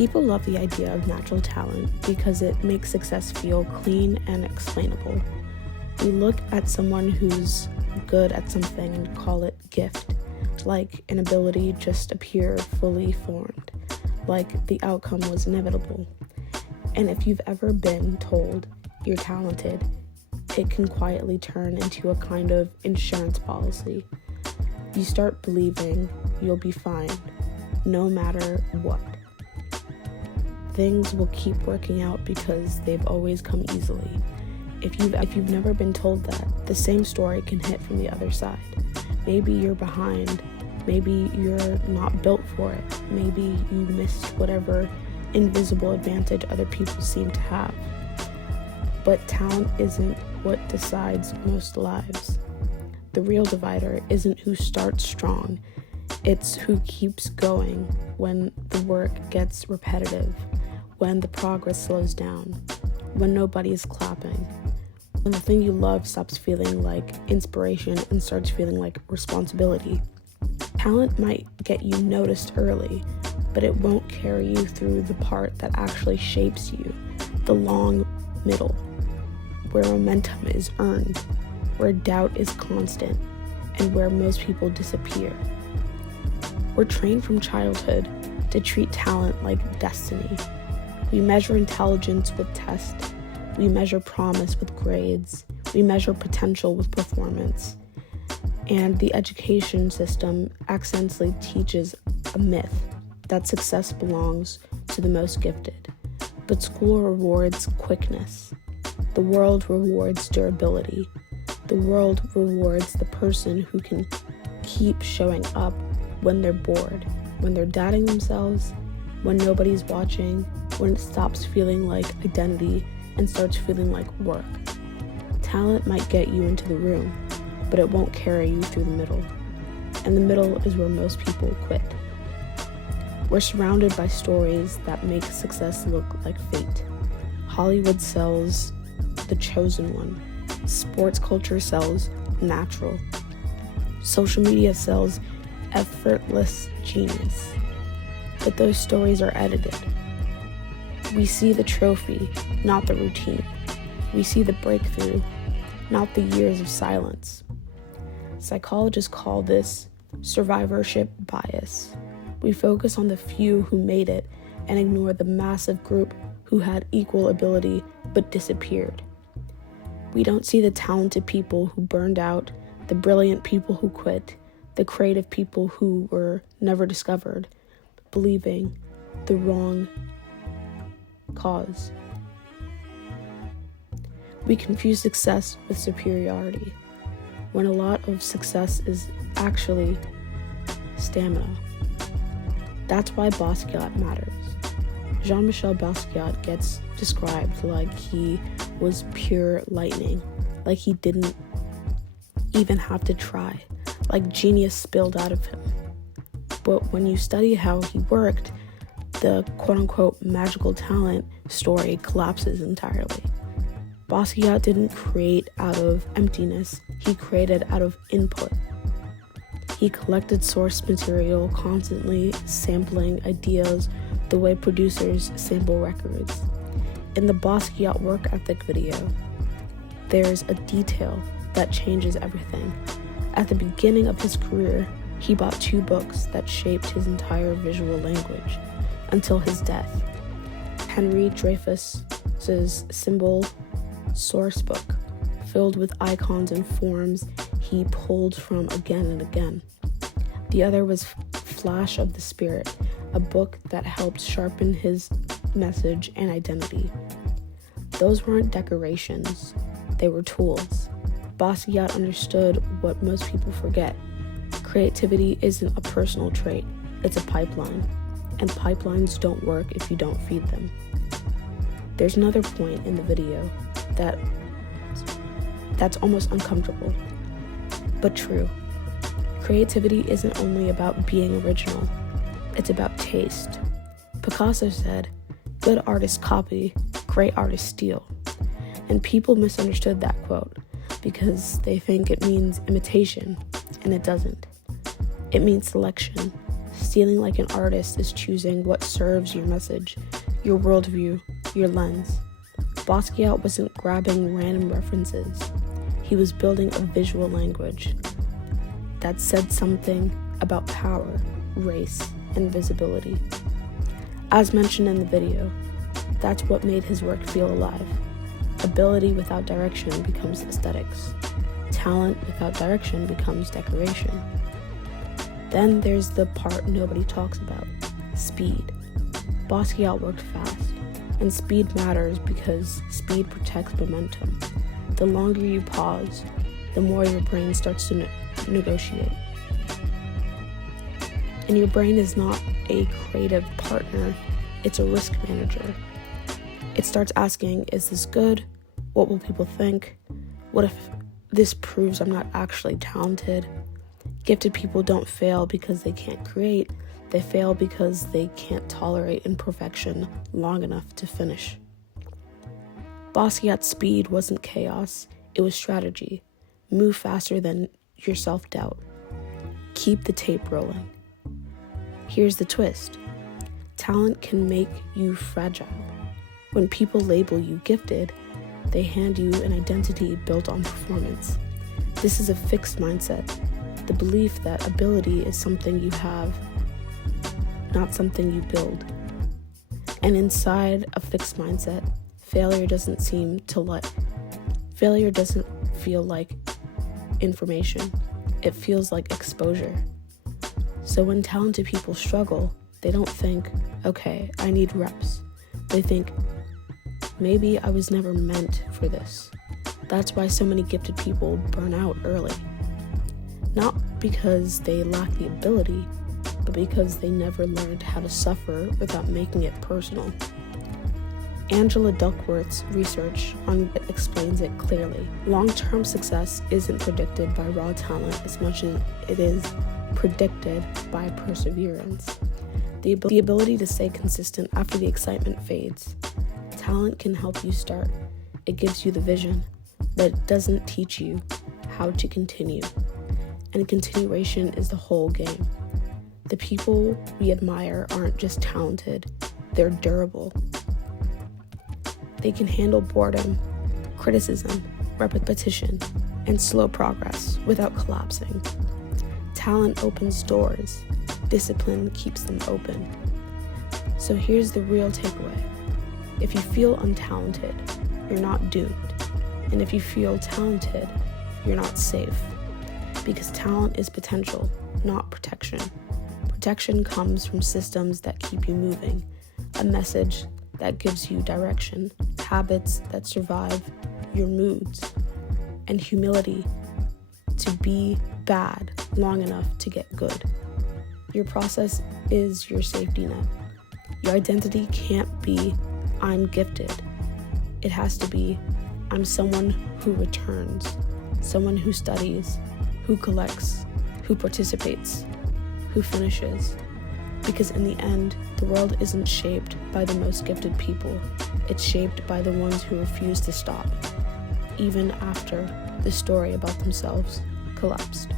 People love the idea of natural talent because it makes success feel clean and explainable. We look at someone who's good at something and call it gift, like an ability just appear fully formed, like the outcome was inevitable. And if you've ever been told you're talented, it can quietly turn into a kind of insurance policy. You start believing you'll be fine, no matter what. Things will keep working out because they've always come easily. If you've never been told that, the same story can hit from the other side. Maybe you're behind, maybe you're not built for it, maybe you missed whatever invisible advantage other people seem to have. But talent isn't what decides most lives. The real divider isn't who starts strong, it's who keeps going when the work gets repetitive, when the progress slows down, when nobody's clapping, when the thing you love stops feeling like inspiration and starts feeling like responsibility. Talent might get you noticed early, but it won't carry you through the part that actually shapes you, the long middle, where momentum is earned, where doubt is constant, and where most people disappear. We're trained from childhood to treat talent like destiny. We measure intelligence with tests. We measure promise with grades. We measure potential with performance. And the education system accidentally teaches a myth that success belongs to the most gifted. But school rewards quickness. The world rewards durability. The world rewards the person who can keep showing up when they're bored, when they're doubting themselves, when nobody's watching, when it stops feeling like identity and starts feeling like work. Talent might get you into the room, but it won't carry you through the middle. And the middle is where most people quit. We're surrounded by stories that make success look like fate. Hollywood sells the chosen one. Sports culture sells natural. Social media sells effortless genius. But those stories are edited. We see the trophy, not the routine. We see the breakthrough, not the years of silence. Psychologists call this survivorship bias. We focus on the few who made it and ignore the massive group who had equal ability but disappeared. We don't see the talented people who burned out, the brilliant people who quit, the creative people who were never discovered, believing the wrong cause. We confuse success with superiority, when a lot of success is actually stamina. That's why Basquiat matters. Jean-Michel Basquiat gets described like he was pure lightning, like he didn't even have to try, like genius spilled out of him. But when you study how he worked, the quote-unquote magical talent story collapses entirely. Basquiat didn't create out of emptiness, he created out of input. He collected source material, constantly sampling ideas the way producers sample records. In the Basquiat work ethic video, there's a detail that changes everything. At the beginning of his career, he bought 2 books that shaped his entire visual language until his death. Henry Dreyfus's symbol source book, filled with icons and forms he pulled from again and again. The other was Flash of the Spirit, a book that helped sharpen his message and identity. Those weren't decorations, they were tools. Basquiat understood what most people forget. Creativity isn't a personal trait, it's a pipeline. And pipelines don't work if you don't feed them. There's another point in the video that's almost uncomfortable, but true. Creativity isn't only about being original, it's about taste. Picasso said, "Good artists copy, great artists steal." And people misunderstood that quote because they think it means imitation, and it doesn't. It means selection, Stealing like an artist is choosing what serves your message, your worldview, your lens. Basquiat wasn't grabbing random references. He was building a visual language that said something about power, race, and visibility. As mentioned in the video, that's what made his work feel alive. Ability without direction becomes aesthetics. Talent without direction becomes decoration. Then there's the part nobody talks about, speed. Basquiat worked fast, and speed matters because speed protects momentum. The longer you pause, the more your brain starts to negotiate. And your brain is not a creative partner, it's a risk manager. It starts asking, is this good? What will people think? What if this proves I'm not actually talented? Gifted people don't fail because they can't create. They fail because they can't tolerate imperfection long enough to finish. Basquiat's speed wasn't chaos, it was strategy. Move faster than your self-doubt. Keep the tape rolling. Here's the twist. Talent can make you fragile. When people label you gifted, they hand you an identity built on performance. This is a fixed mindset, the belief that ability is something you have, not something you build. And inside a fixed mindset, failure doesn't feel like information. It feels like exposure. So when talented people struggle, they don't think, okay, I need reps. They think, maybe I was never meant for this. That's why so many gifted people burn out early. Not because they lack the ability, but because they never learned how to suffer without making it personal. Angela Duckworth's research on it explains it clearly. Long-term success isn't predicted by raw talent as much as it is predicted by perseverance. The ability to stay consistent after the excitement fades. Talent can help you start. It gives you the vision, but it doesn't teach you how to continue. And continuation is the whole game. The people we admire aren't just talented, they're durable. They can handle boredom, criticism, repetition, and slow progress without collapsing. Talent opens doors, discipline keeps them open. So here's the real takeaway. If you feel untalented, you're not doomed. And if you feel talented, you're not safe. Because talent is potential, not protection. Protection comes from systems that keep you moving, a message that gives you direction, habits that survive your moods, and humility to be bad long enough to get good. Your process is your safety net. Your identity can't be, I'm gifted. It has to be, I'm someone who returns, someone who studies, who collects, who participates, who finishes. Because in the end, the world isn't shaped by the most gifted people. It's shaped by the ones who refuse to stop, even after the story about themselves collapsed.